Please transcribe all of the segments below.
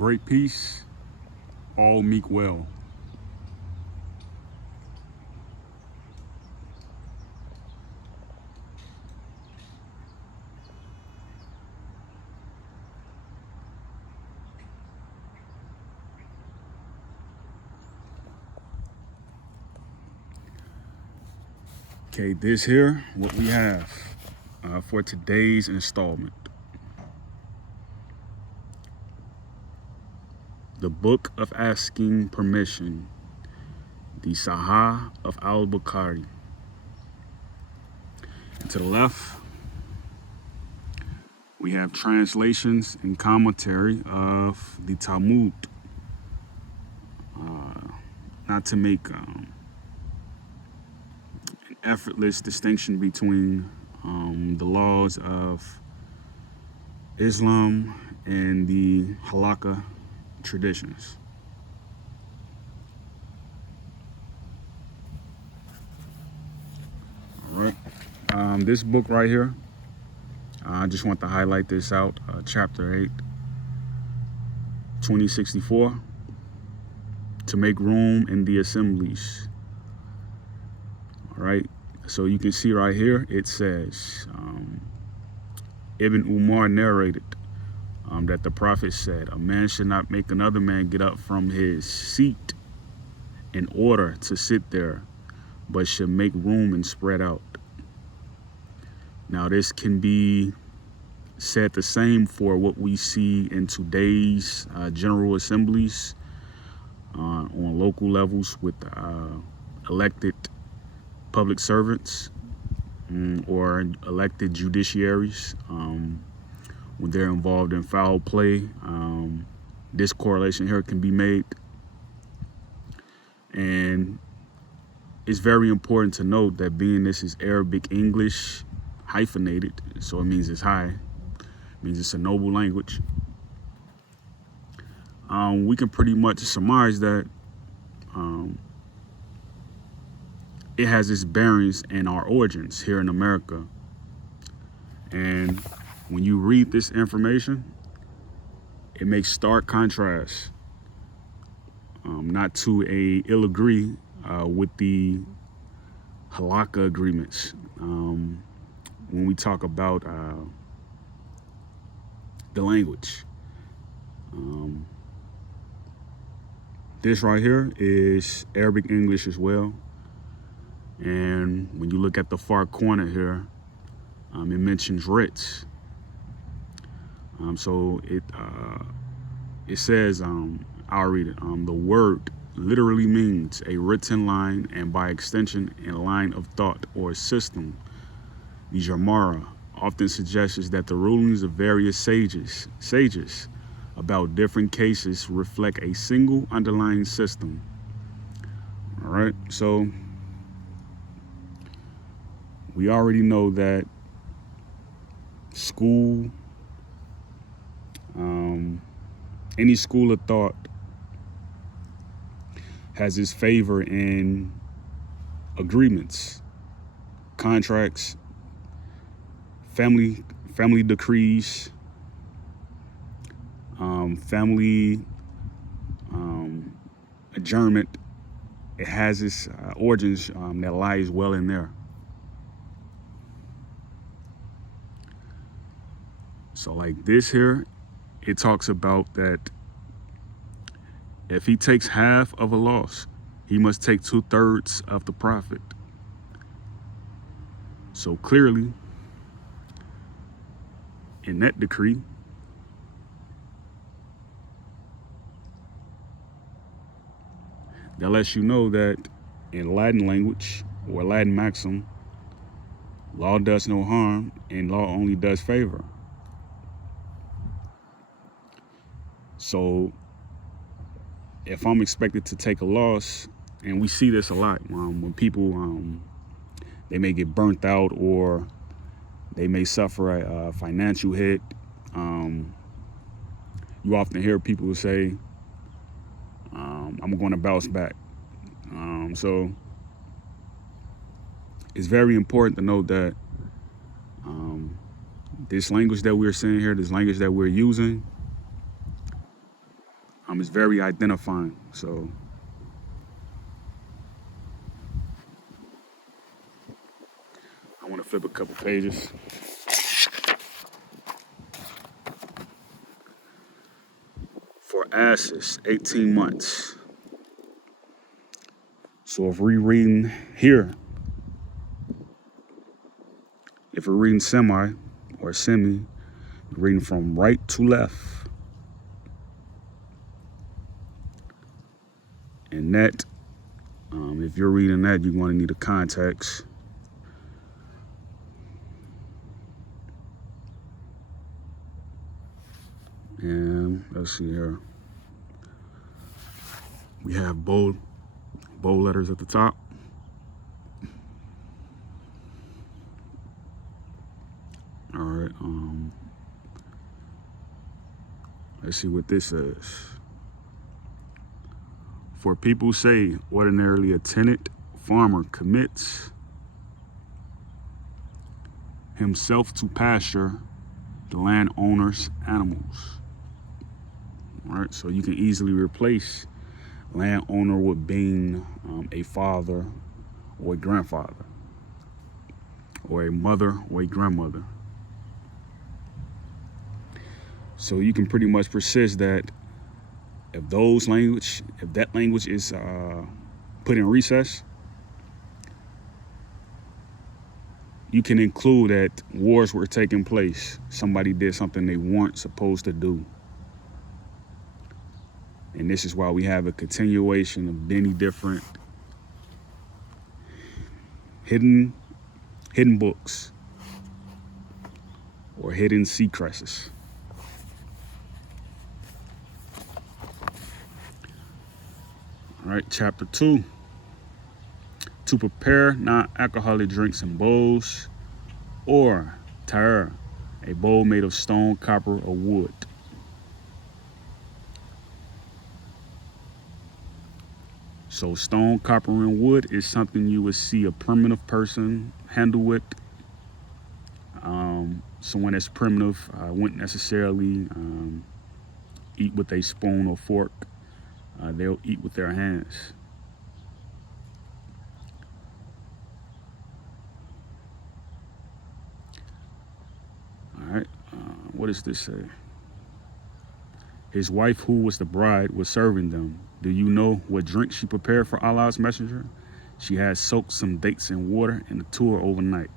Great peace, all meek well. Okay, this here, what we have for today's installment. The Book of Asking Permission, the Sahih of al-Bukhari. And to the left, we have translations and commentary of the Talmud. Not to make an effortless distinction between the laws of Islam and the halakha traditions. All right. This book right here, I just want to highlight this out. Chapter 8, 2064. To make room in the assemblies. All right. So you can see right here, it says, Ibn Umar narrated that the Prophet said, a man should not make another man get up from his seat in order to sit there, but should make room and spread out. Now, this can be said the same for what we see in today's general assemblies on local levels with elected public servants or elected judiciaries. When they're involved in foul play, this correlation here can be made. And it's very important to note that being this is Arabic English hyphenated, so it means it's high, it means it's a noble language. We can pretty much summarize that it has its bearings in our origins here in America. And when you read this information, it makes stark contrast, not to a ill agree with the halakha agreements. When we talk about the language. This right here is Arabic English as well. And when you look at the far corner here, it mentions writs. So it says, I'll read it. The word literally means a written line, and by extension, a line of thought or system. The Gemara often suggests that the rulings of various sages about different cases reflect a single underlying system. All right, so we already know that school, any school of thought has its favor in agreements, contracts, family decrees, family adjournment. It has its origins that lies well in there. So like this here, it talks about that if he takes half of a loss, he must take 2/3 of the profit. So clearly, in that decree, that lets you know that in Latin language or Latin maxim, law does no harm and law only does favor. So if I'm expected to take a loss, and we see this a lot when people, they may get burnt out or they may suffer a financial hit. You often hear people say, I'm going to bounce back. So it's very important to note that this language that we're saying here, this language that we're using, It's very identifying. So I want to flip a couple pages. For asses, 18 months. So if we're reading here, if we're reading semi or semi, we're reading from right to left. And that, if you're reading that, you're going to need a context. And let's see here. We have bold letters at the top. All right. Let's see what this says. For people say, ordinarily a tenant farmer commits himself to pasture the landowner's animals. All right, so you can easily replace landowner with being a father or a grandfather, or a mother or a grandmother. So you can pretty much persist that if that language is put in recess, you can include that wars were taking place. Somebody did something they weren't supposed to do. And this is why we have a continuation of many different hidden books or hidden secrets. All right, chapter 2. To prepare non-alcoholic drinks in bowls, or ta'er, a bowl made of stone, copper, or wood. So stone, copper, and wood is something you would see a primitive person handle with. Someone that's primitive wouldn't necessarily eat with a spoon or fork. They'll eat with their hands. All right, what does this say? His wife, who was the bride, was serving them. Do you know what drink she prepared for Allah's messenger? She had soaked some dates in water and the tour overnight.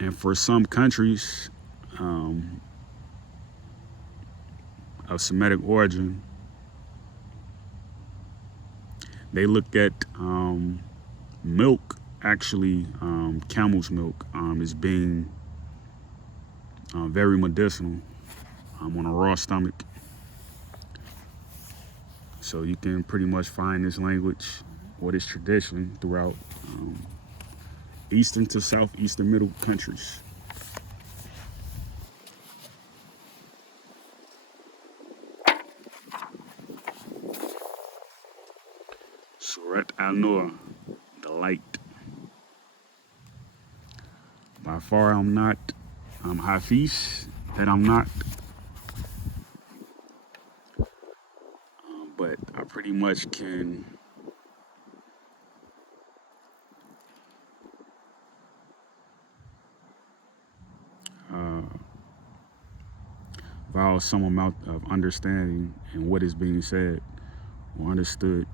And for some countries of Semitic origin, they look at milk, actually camel's milk, as being very medicinal on a raw stomach. So you can pretty much find this language or this tradition throughout Eastern to Southeastern Middle countries. Surat Al-Nur, the light. By far, I'm not Hafiz, that I'm not. But I pretty much can vow some amount of understanding in what is being said or understood.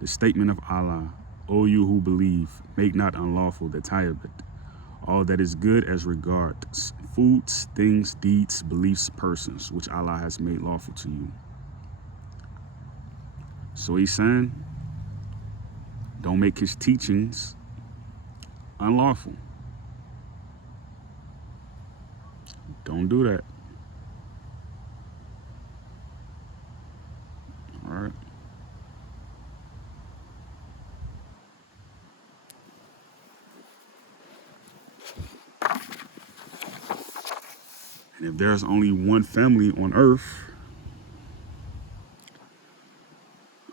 The statement of Allah, O you who believe, make not unlawful the tayyibut, all that is good as regards foods, things, deeds, beliefs, persons, which Allah has made lawful to you. So he's saying, don't make his teachings unlawful. Don't do that. All right. And if there's only one family on earth,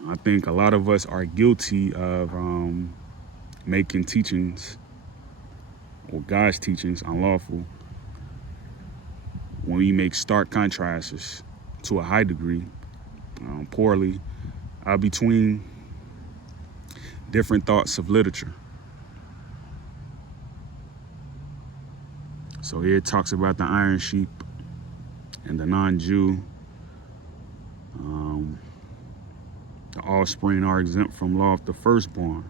I think a lot of us are guilty of making teachings or God's teachings unlawful, when we make stark contrasts to a high degree, poorly, between different thoughts of literature. So here it talks about the iron sheep and the non-Jew. The offspring are exempt from law of the firstborn.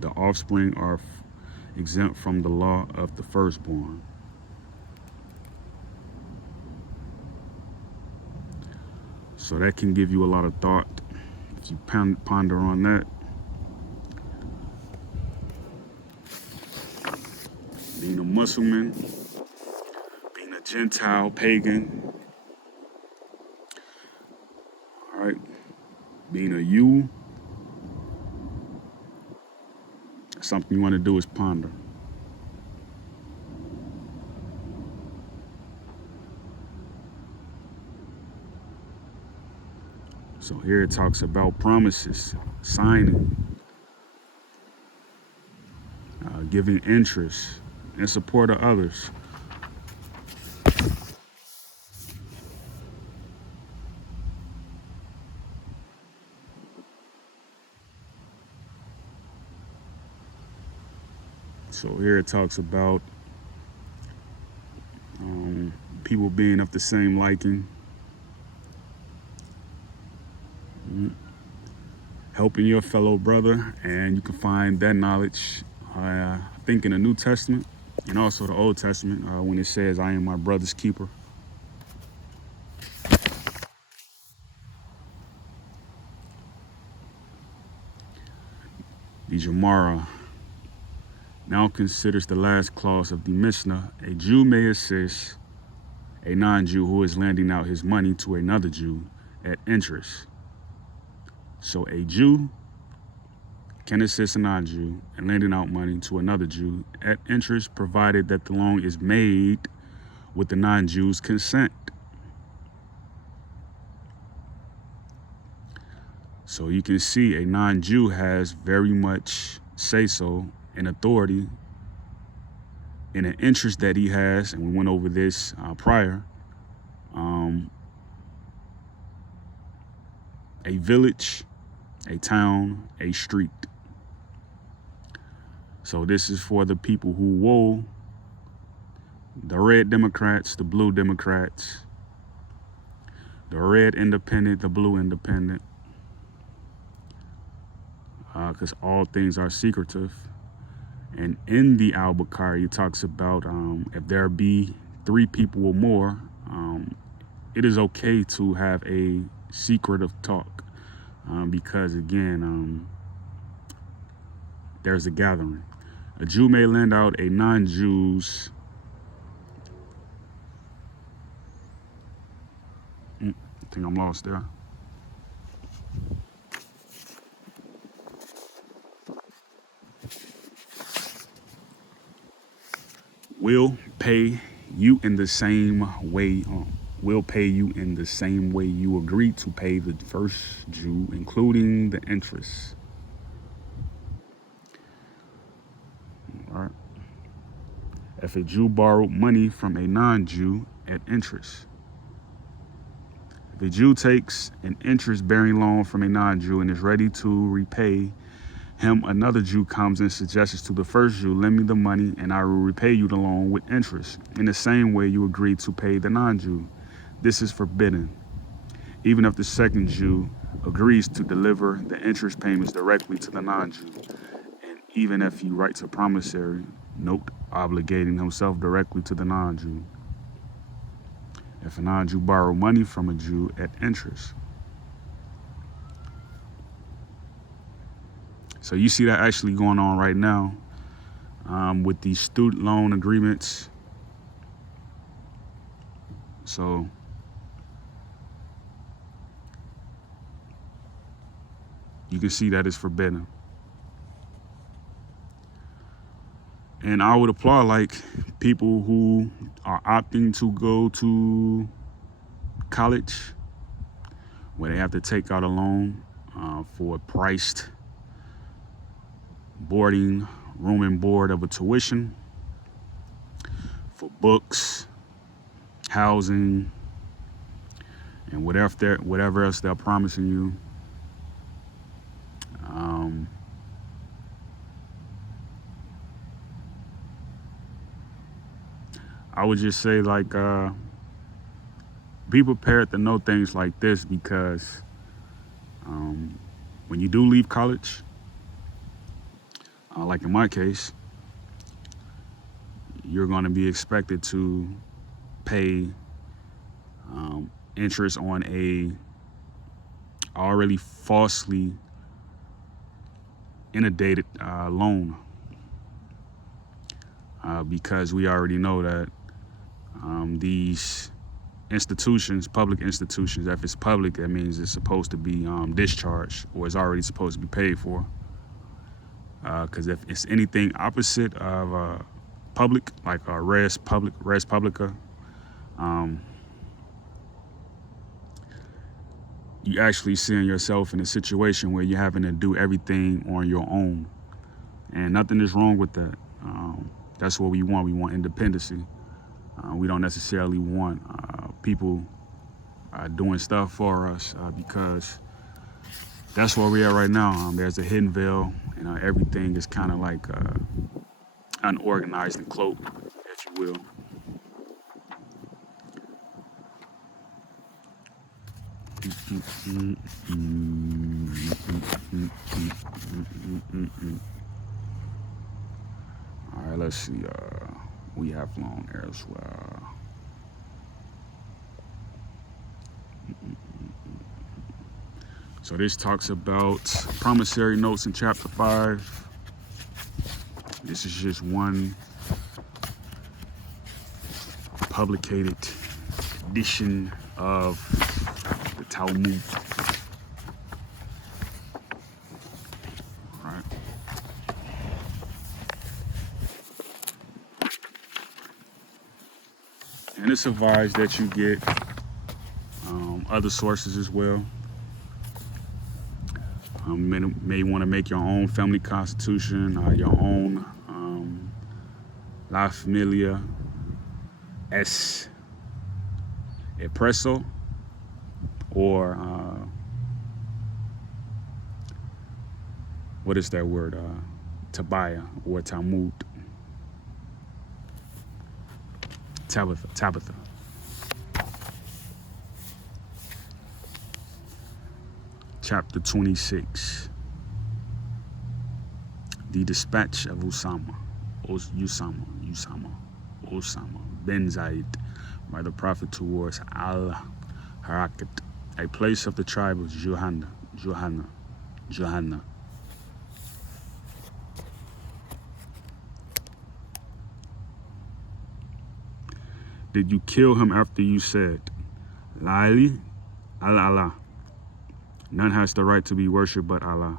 The offspring are exempt from the law of the firstborn. So that can give you a lot of thought if you ponder on that. Being a Muslim, being a Gentile, pagan, all right, being a Jew, something you want to do is ponder. So here it talks about promises, signing, giving interest in support of others. So here it talks about people being of the same liking, helping your fellow brother, and you can find that knowledge, I think, in the New Testament and also the Old Testament when it says, "I am my brother's keeper." The Gemara now considers the last clause of the Mishnah: a Jew may assist a non-Jew who is lending out his money to another Jew at interest. So a Jew can assist a non-Jew in lending out money to another Jew at interest, provided that the loan is made with the non-Jew's consent. So you can see a non-Jew has very much say-so and authority in an interest that he has, and we went over this prior. A village, a town, a street. So this is for the people who woe the red Democrats, the blue Democrats, the red independent, the blue independent, because all things are secretive. And in the Al-Bukhari, it talks about if there be 3 people or more, it is okay to have a secretive talk, because again, there's a gathering. A Jew may lend out a non-Jew's I think I'm lost there. Will pay you in the same way. Will pay you in the same way you agreed to pay the first Jew, including the interest. All right. If a Jew borrowed money from a non-Jew at interest. If a Jew takes an interest-bearing loan from a non-Jew and is ready to repay him, another Jew comes and suggests to the first Jew, "Lend me the money and I will repay you the loan with interest, in the same way you agreed to pay the non-Jew." This is forbidden, even if the second Jew agrees to deliver the interest payments directly to the non-Jew, and even if he writes a promissory note obligating himself directly to the non-Jew. If a non-Jew borrow money from a Jew at interest. So you see that actually going on right now with these student loan agreements. So you can see that it's forbidden. And I would applaud like people who are opting to go to college where they have to take out a loan for a priced boarding, room and board of a tuition, for books, housing, and whatever else they're promising you. I would just say, like, be prepared to know things like this, because when you do leave college, like in my case, you're going to be expected to pay interest on a already falsely inundated loan, because we already know that these institutions, public institutions, if it's public, that means it's supposed to be discharged, or it's already supposed to be paid for. Because if it's anything opposite of public, like res publica, you actually seeing yourself in a situation where you're having to do everything on your own, and nothing is wrong with that. That's what we want. We want independency. We don't necessarily want people doing stuff for us, because that's where we are right now. There's a hidden veil, and everything is kind of like unorganized and cloaked, if you will. All right, let's see. We have long as well. So this talks about promissory notes in chapter 5. This is just one publicated edition of the Talmud. All right. And it's advised that you get other sources as well. May want to make your own family constitution, your own La Familia S Espresso, or what is that word? Tabaya or Talmud. Tabitha. Chapter 26. The dispatch of Usama ben Zaid by the Prophet towards Al-Harakat, a place of the tribe of Johanna. Did you kill him after you said, La ilaha Allah? None has the right to be worshipped but Allah.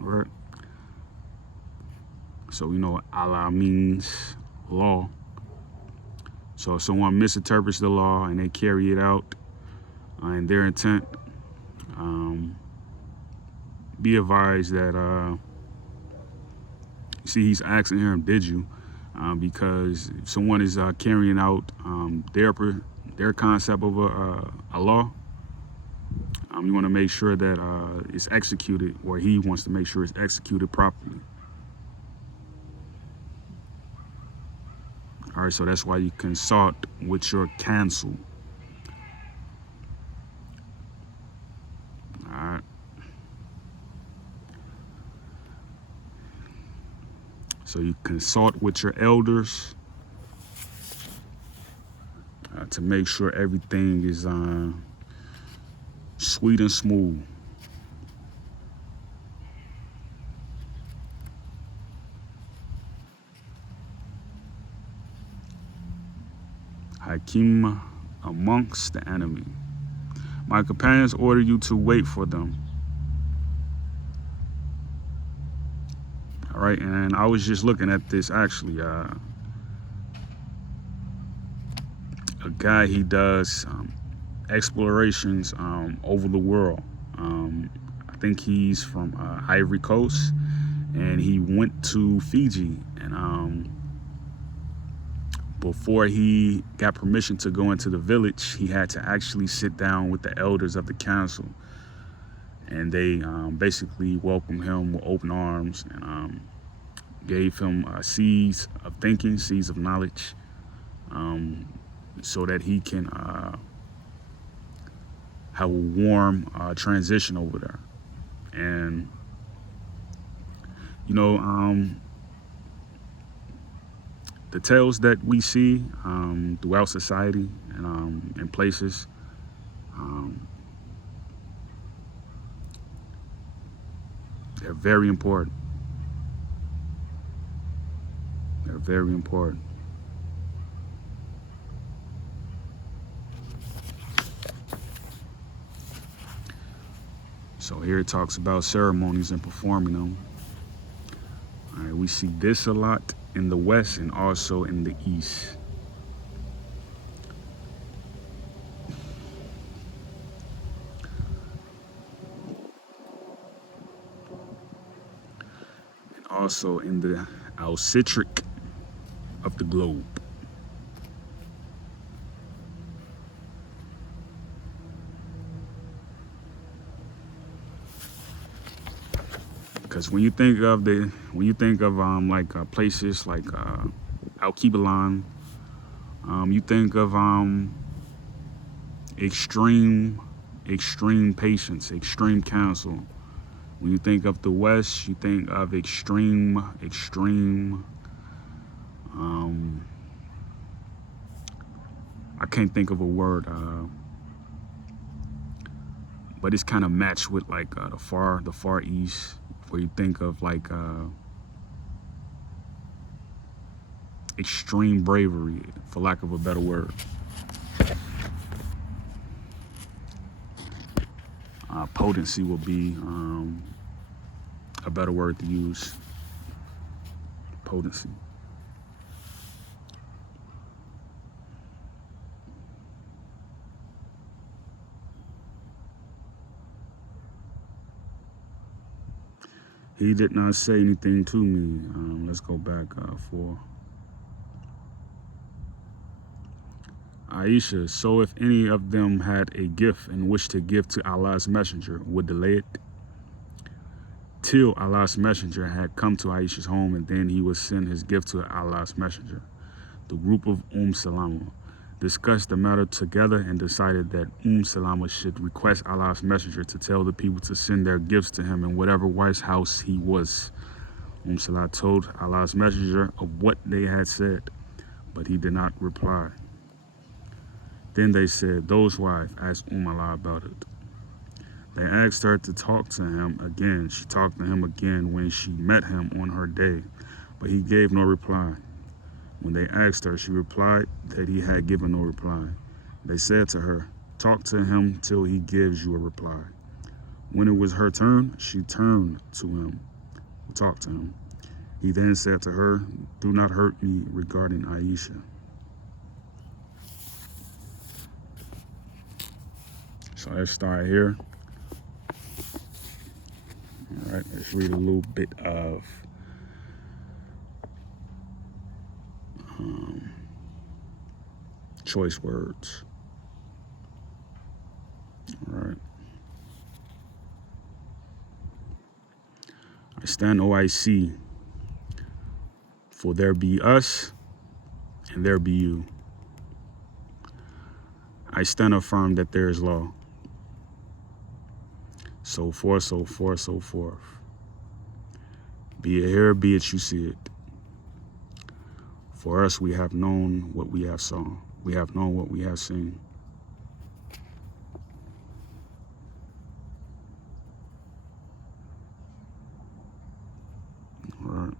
All right. So we know what Allah means, law. So if someone misinterprets the law and they carry it out in their intent, be advised that, see, he's asking him, did you? Because if someone is carrying out their concept of a law, you want to make sure that it's executed, or he wants to make sure it's executed properly. All right, so that's why you consult with your counsel. All right. So you consult with your elders to make sure everything is sweet and smooth. Hakim amongst the enemy. My companions order you to wait for them. All right, and I was just looking at this actually. A guy, he does explorations over the world. think he's from Ivory Coast, and he went to Fiji. And before he got permission to go into the village, he had to actually sit down with the elders of the council, and they basically welcomed him with open arms and gave him seeds of thinking, seeds of knowledge, so that he can have a warm transition over there. And you know, the tales that we see throughout society and in places, they're very important. They're very important. So here it talks about ceremonies and performing them. All right, we see this a lot in the West and also in the East. And also in the Alcitric of the globe. Because when you think of places like Alkebulan, you think of extreme patience, extreme counsel. When you think of the West, you think of extreme. I can't think of a word, but it's kind of matched with like the far East, where you think of like extreme bravery, for lack of a better word. Potency will be a better word to use. Potency. He did not say anything to me. Let's go back for Aisha. So if any of them had a gift and wished to give to Allah's messenger, would delay it till Allah's messenger had come to Aisha's home, and then he would send his gift to Allah's messenger. The group of Salama discussed the matter together and decided that Salama should request Allah's messenger to tell the people to send their gifts to him in whatever wife's house he was. Salah told Allah's messenger of what they had said, but he did not reply. Then they said, those wives asked Allah about it. They asked her to talk to him again. She talked to him again when she met him on her day, but he gave no reply. When they asked her, she replied that he had given no reply. They said to her, talk to him till he gives you a reply. When it was her turn, she turned to him, talked to him. He then said to her, do not hurt me regarding Aisha. So let's start here. All right, let's read a little bit of choice words. All right. I stand OIC for there be us and there be you. I stand affirm that there is law. So forth, so forth, so forth. Be it here, be it you see it. For us, we have known what we have saw. We have known what we have seen. All right.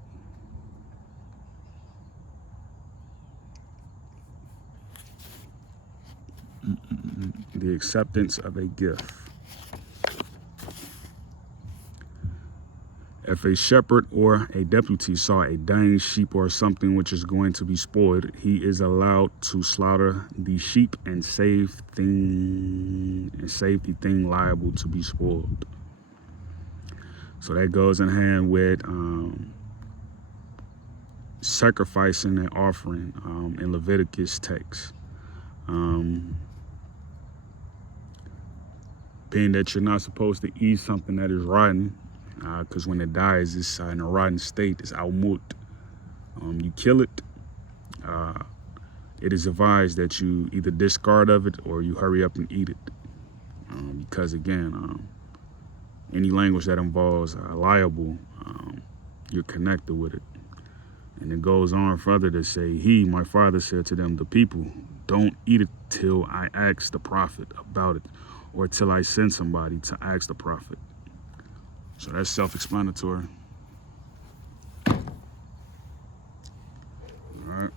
The acceptance of a gift. If a shepherd or a deputy saw a dying sheep or something which is going to be spoiled, he is allowed to slaughter the sheep and save the thing liable to be spoiled. So that goes in hand with sacrificing and offering in Leviticus text. Being that you're not supposed to eat something that is rotten, because when it dies, it's in a rotten state, it's almut. You kill it. It is advised that you either discard of it or you hurry up and eat it. Because again, any language that involves liable, you're connected with it. And it goes on further to say, my father said to them, the people, don't eat it till I ask the prophet about it, or till I send somebody to ask the prophet. So that's self-explanatory. All right.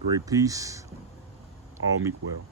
Great peace. All meet well.